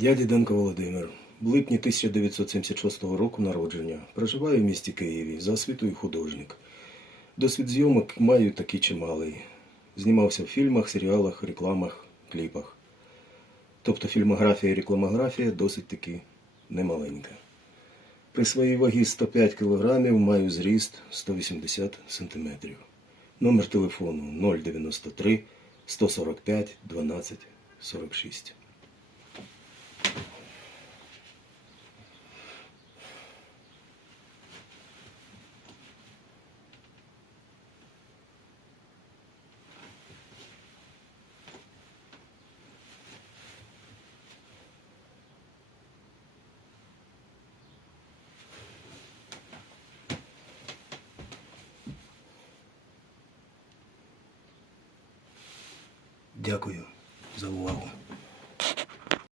Я Діденко Володимир. В липні 1976 року народження. Проживаю в місті Києві за освітою художник. Досвід зйомок маю такий чималий. Знімався в фільмах, серіалах, рекламах, кліпах. Тобто фільмографія і рекламографія досить таки немаленька. При своїй вагі 105 кг маю зріст 180 см. Номер телефону 093 145 12 46. Дякую за увагу.